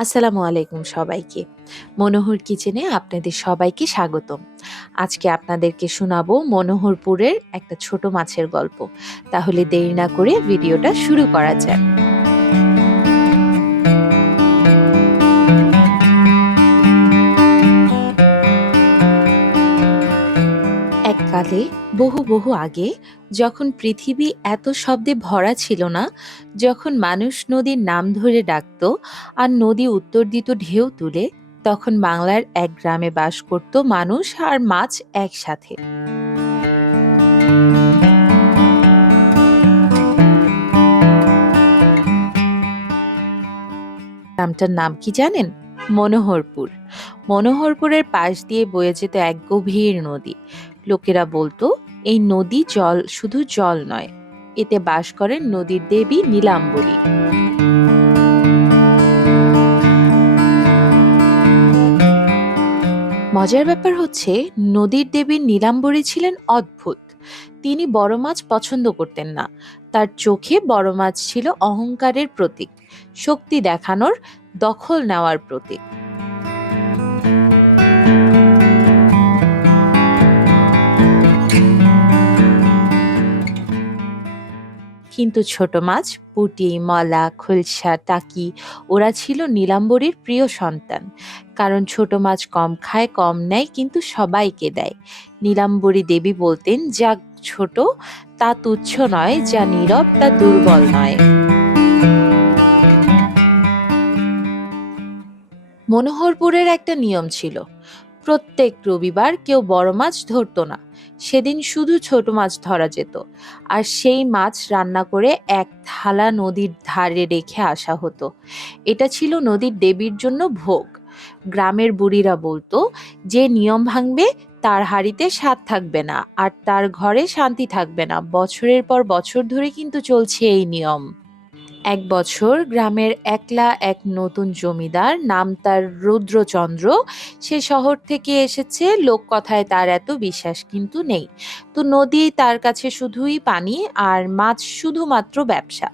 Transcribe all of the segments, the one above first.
আসসালামু আলাইকুম সবাইকে। মনোহর কিচেনে আপনাদের সবাইকে স্বাগতম। আজকে আপনাদেরকে শোনাবো মনোহরপুরের একটা ছোট মাছের গল্প। তাহলে দেরি না করে ভিডিওটা শুরু করা যাক। এককালে বহু বহু আগে, যখন পৃথিবী এত শব্দে ভরা ছিল না, যখন মানুষ নদীর নাম ধরে ডাকতো আর নদী উত্তর দিত ঢেউ তুলে, তখন বাংলার এক গ্রামে বাস করত মানুষ আর মাছ একসাথে। গ্রামটার নাম কি জানেন? মনোহরপুর। মনোহরপুরের পাশ দিয়ে বয়ে যেত এক গভীর নদী। লোকেরা বলতো, এই নদী জল, শুধু জল নয়, এতে বাস করেন নদীর দেবী নীলাম্বরী। মজার ব্যাপার হচ্ছে, নদীর দেবী নীলাম্বরী ছিলেন অদ্ভুত। তিনি বড় মাছ পছন্দ করতেন না। তার চোখে বড় মাছ ছিল অহংকারের প্রতীক, শক্তি দেখানোর, দখল নেওয়ার প্রতীক। কিন্তু ছোট মাছ, পুঁটি, মলা, খোলসা, টাকি, ওরা ছিল নীলাম্বরীর প্রিয় সন্তান। কারণ ছোট মাছ কম খায়, কম নেয়, কিন্তু সবাইকে দেয়। নীলাম্বরী দেবী বলতেন, যা ছোট, তা তুচ্ছ নয়, যা নীরব, তা দুর্বল নয়। মনোহরপুরের একটা নিয়ম ছিল প্রত্যেক রবিবার কেউ বড় মাছ ধরতো না। সেদিন শুধু ছোট মাছ ধরা যেত। আর সেই মাছ রান্না করে এক থালা নদীর ধারে রেখে আসা হতো। এটা ছিল নদীর দেবীর জন্য ভোগ। গ্রামের বুড়িরা বলতো, যে নিয়ম ভাঙবে, তার হাড়িতে স্বাদ থাকবে না, আর তার ঘরে শান্তি থাকবে না। বছরের পর বছর ধরে কিন্তু চলছে এই নিয়ম। এক বছর গ্রামের একলা এক নতুন জমিদার নাম তার রুদ্রচন্দ্র। সে শহর থেকে এসেছে লোক কথায় তার এত বিশ্বাস কিন্তু নেই। তো নদী তার কাছে শুধুই পানি আর মাছ শুধুমাত্র ব্যবসা।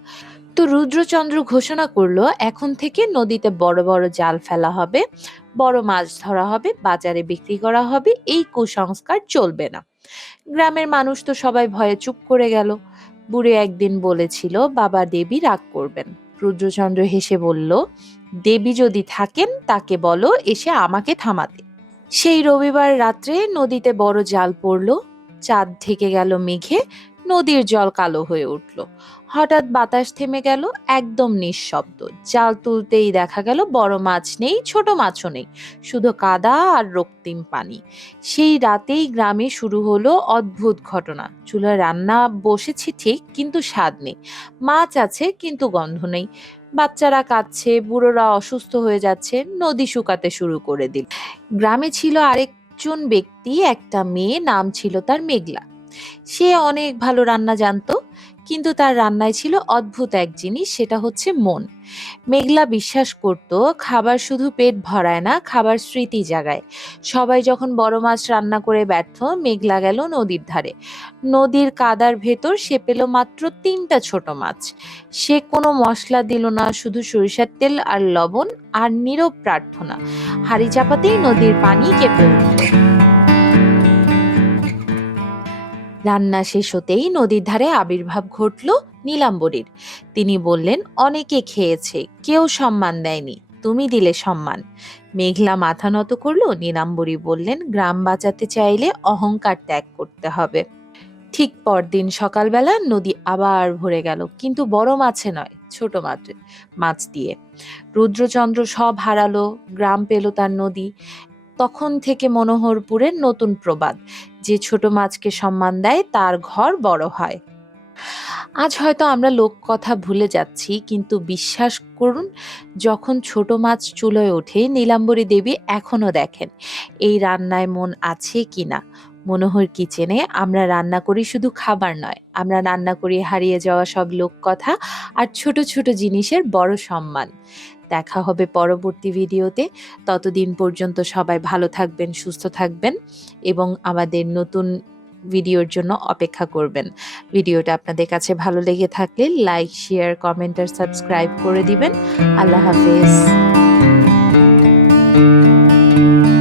তো রুদ্রচন্দ্র ঘোষণা করল, এখন থেকে নদীতে বড় বড় জাল ফেলা হবে, বড় মাছ ধরা হবে, বাজারে বিক্রি করা হবে, এই কুসংস্কার চলবে না। গ্রামের মানুষ তো সবাই ভয়ে চুপ করে গেল। বুড়ি একদিন বলেছিল, বাবা দেবী রাগ করবেন। রুদ্রচন্দ্র হেসে বলল, দেবী যদি থাকেন, তাকে বলো, এসে আমাকে থামাতে। সেই রবিবার রাত্রে নদীতে বড় জাল পড়ল, চাঁদ ঢেকে গেল মেঘে, নদীর জল কালো হয়ে উঠল। হঠাৎ বাতাস থেমে গেল, একদম নিঃশব্দ। জাল তুলতেই দেখা গেল বড় মাছ নেই, ছোট মাছও নেই, শুধু কাদা আর রক্তিম পানি। সেই রাতেই গ্রামে শুরু হলো অদ্ভুত ঘটনা। চুলায় রান্না বসেছি ঠিক, কিন্তু স্বাদ নেই। মাছ আছে, কিন্তু গন্ধ নেই। বাচ্চারা কাঁদছে, বুড়োরা অসুস্থ হয়ে যাচ্ছে, নদী শুকাতে শুরু করে দিল। গ্রামে ছিল আরেকজন ব্যক্তি, একটা মেয়ে, নাম ছিল তার মেঘলা। সে অনেক ভালো রান্না জানতো। কিন্তু তার রান্নায় ছিল অদ্ভুত এক জিনিস, সেটা হচ্ছে মন। মেঘলা বিশ্বাস করত, খাবার শুধু পেট ভরায় না, খাবার স্মৃতি জাগায়। সবাই যখন বড় মাছ রান্না করে ব্যর্থ, মেঘলা গেল নদীর ধারে। নদীর কাদার ভেতর সে পেল মাত্র তিনটা ছোট মাছ। সে কোনো মশলা দিল না, শুধু সরিষার তেল আর লবণ আর নীরব প্রার্থনা। হাড়ি চাপাতেই নদীর পানি কেঁপে উঠল। রান্না শেষ হতেই নদীর ধারে আবির্ভাব ঘটল নীলাম্বরীর। তিনি বললেন, অনেকে খেয়েছে, কেউ সম্মান দেয়নি, তুমি দিলে সম্মান। মেঘলা মাথা নত করল, নীলাম্বরী বললেন, গ্রাম বাঁচাতে চাইলে অহংকার ত্যাগ করতে হবে। ঠিক পরদিন সকালবেলা নদী আবার ভরে গেল, কিন্তু বড় মাছে নয়, ছোট মাছ মাছ দিয়ে। রুদ্রচন্দ্র সব হারালো, গ্রাম পেল তার নদী। তখন থেকে মনোহরপুরের নতুন প্রবাদ। যে ছোট মাছকে সম্মান দেয়, তার ঘর বড় হয়। আজ হয়তো আমরা লোক কথা ভুলে যাচ্ছি, কিন্তু বিশ্বাস করুন, যখন ছোট মাছ চুলোয় ওঠে, নীলাম্বরী দেবী এখনও দেখেন, এই রান্নায় মন আছে কিনা মনোহর কিচেনে, আমরা রান্না করি শুধু খাবার নয়, আমরা রান্না করি হারিয়ে যাওয়া সব লোক কথা আর ছোট ছোট জিনিসের বড় সম্মান। দেখা হবে পরবর্তী ভিডিওতে। ততদিন পর্যন্ত সবাই ভালো থাকবেন, সুস্থ থাকবেন এবং আমাদের নতুন ভিডিওর জন্য অপেক্ষা করবেন। ভিডিওটা আপনাদের কাছে ভালো লেগে থাকলে লাইক শেয়ার কমেন্ট আর সাবস্ক্রাইব করে দিবেন। আল্লাহ হাফেজ।